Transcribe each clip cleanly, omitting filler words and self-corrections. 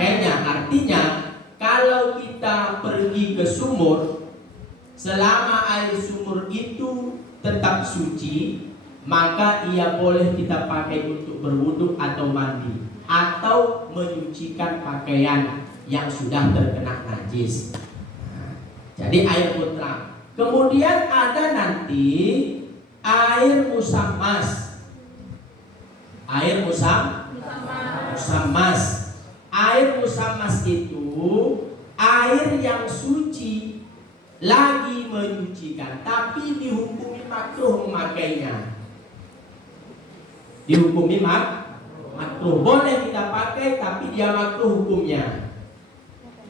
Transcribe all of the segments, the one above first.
Makanya artinya kalau kita pergi ke sumur, selama air sumur itu tetap suci, maka ia boleh kita pakai untuk berwudu atau mandi atau menyucikan pakaian yang sudah terkena najis. Jadi air mutlak. Kemudian ada nanti air musammas. Air musammas. Air musammas itu air yang suci lagi menyucikan, tapi dihukumi makruh memakainya. Dihukumi makruh. Boleh kita pakai, tapi dia makruh hukumnya.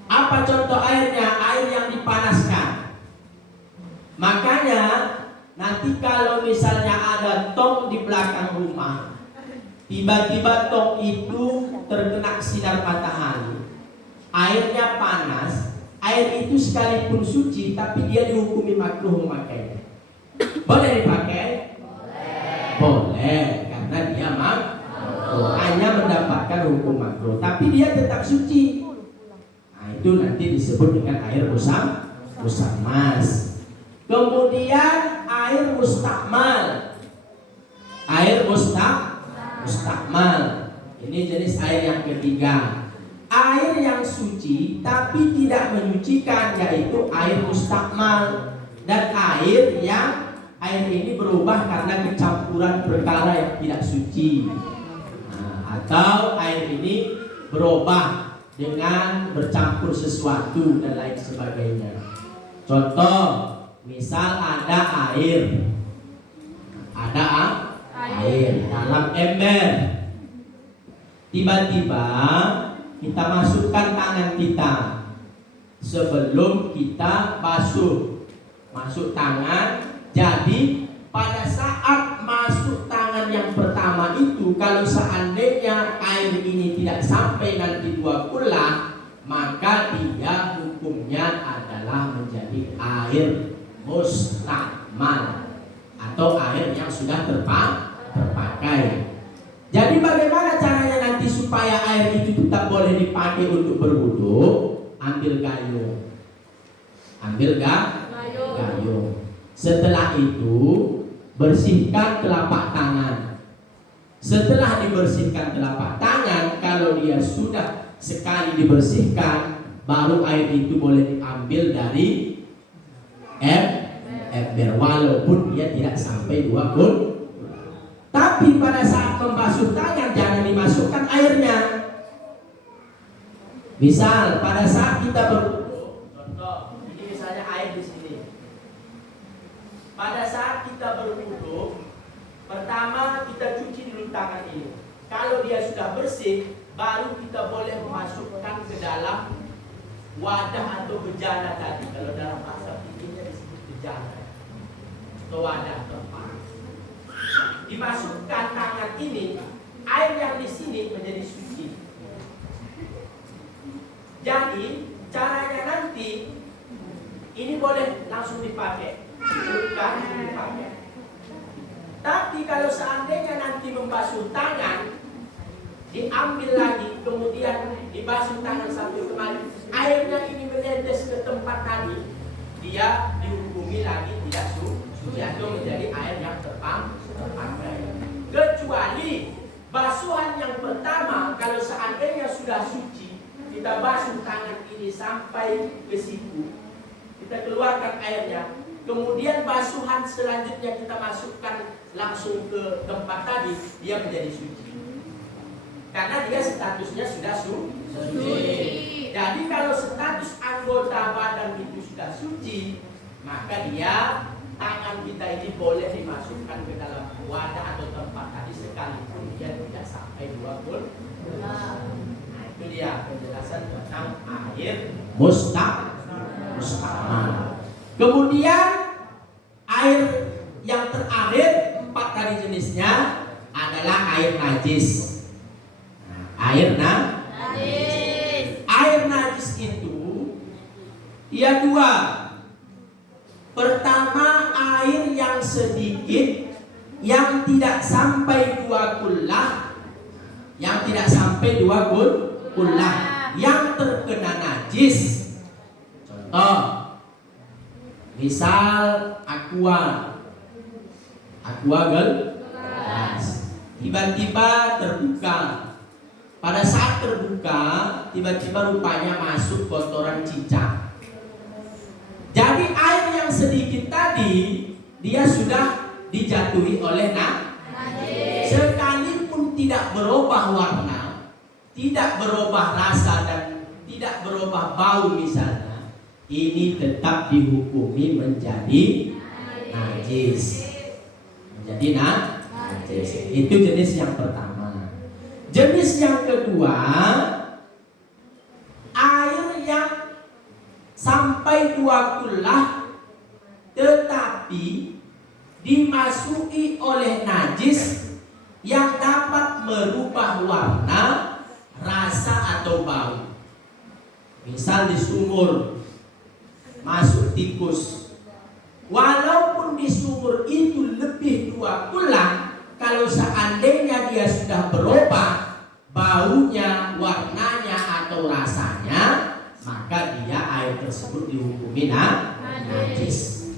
Apa contoh airnya? Air yang dipanaskan. Makanya nanti kalau misalnya ada tong di belakang rumah, tiba-tiba tong itu terkena sinar matahari, airnya panas, air itu sekalipun suci, tapi dia dihukumi makruh memakainya. Boleh dipakai? Boleh, karena dia makruh, hanya mendapatkan hukum makruh, tapi dia tetap suci. Nah, itu nanti disebut dengan air musammas. Kemudian air mustakmal. Air mustakmal. Ini jenis air yang ketiga. Air yang suci tapi tidak menyucikan, yaitu air mustakmal. Dan air ini berubah karena kecampuran perkara yang tidak suci. Atau air ini berubah dengan bercampur sesuatu dan lain sebagainya. Contoh, misal ada air dalam ember, tiba-tiba kita masukkan tangan kita sebelum kita basuh, masuk tangan. Jadi pada saat masuk tangan yang pertama itu, kalau seandainya air ini tidak sampai nanti 2 kullah, maka dia hukumnya adalah menjadi air mustakmal atau air yang sudah terpakai. Jadi bagaimana caranya nanti supaya air itu tetap boleh dipakai untuk berwudu? Ambil gayung. Setelah itu bersihkan telapak tangan. Setelah dibersihkan telapak tangan, kalau dia sudah sekali dibersihkan, baru air itu boleh diambil dari ember, walaupun dia tidak sampai 2 kul. Tapi pada saat membasuh tangan jangan dimasukkan airnya. Misal pada saat kita berwudu, contoh ini misalnya air di sini. Pada saat kita berwudu, pertama kita cuci dulu tangan ini. Kalau dia sudah bersih, baru kita boleh memasukkan ke dalam wadah atau bejana tadi. Kalau dalam bahasa fikihnya disebut bejana atau wadah tempat. Dimasukkan tangan ini, air yang di sini menjadi suci. Jadi caranya nanti ini boleh langsung dipakai, bukan dipakai. Tapi kalau seandainya nanti membasuh tangan, diambil lagi, kemudian dibasuh tangan sampai kembali, airnya ini menetes ke tempat tadi, dia dihukumi lagi tidak suci atau menjadi air yang terpakai. Kecuali basuhan yang pertama, kalau seandainya sudah suci, kita basuh tangan ini sampai ke situ, kita keluarkan airnya, kemudian basuhan selanjutnya kita masukkan langsung ke tempat tadi, dia menjadi suci. Karena dia statusnya sudah suci. Jadi kalau status anggota badan itu sudah suci, maka dia, tangan kita ini boleh dimasukkan ke dalam wadah atau tempat tadi sekalipun dia tidak sampai 2 kul. Nah, itu dia penjelasan tentang air mustakmal. Kemudian air yang terakhir, 4 tadi jenisnya adalah air najis. Air najis itu dia 2. Pertama, air yang sedikit yang tidak sampai 2 kullah, yang Misal aqua gelas, tiba-tiba terbuka. Pada saat terbuka, tiba-tiba rupanya masuk kotoran cicak. Jadi air yang sedikit tadi dia sudah dijatuhi oleh najis. Sekalipun tidak berubah warna, tidak berubah rasa dan tidak berubah bau misalnya, ini tetap dihukumi menjadi najis. Menjadi najis. Itu jenis yang pertama. Jenis yang kedua, air yang sampai 2 kullah tetapi dimasuki oleh najis yang dapat merubah warna, rasa atau bau. Misal di sumur masuk tikus, walaupun di sumur itu lebih 2 kullah, kalau seandainya dia sudah berubah baunya, warnanya atau rasanya, maka dia air tersebut dihukumi najis.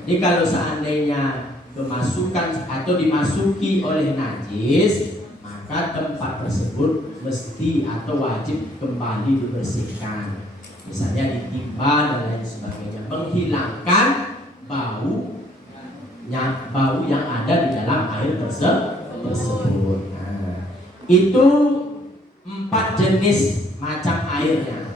Jadi kalau seandainya kemasukan atau dimasuki oleh najis, maka tempat tersebut mesti atau wajib kembali dibersihkan. Misalnya ditimpa dan lain sebagainya, menghilangkan bau yang ada di dalam air tersebut. Itu 4 jenis macam airnya.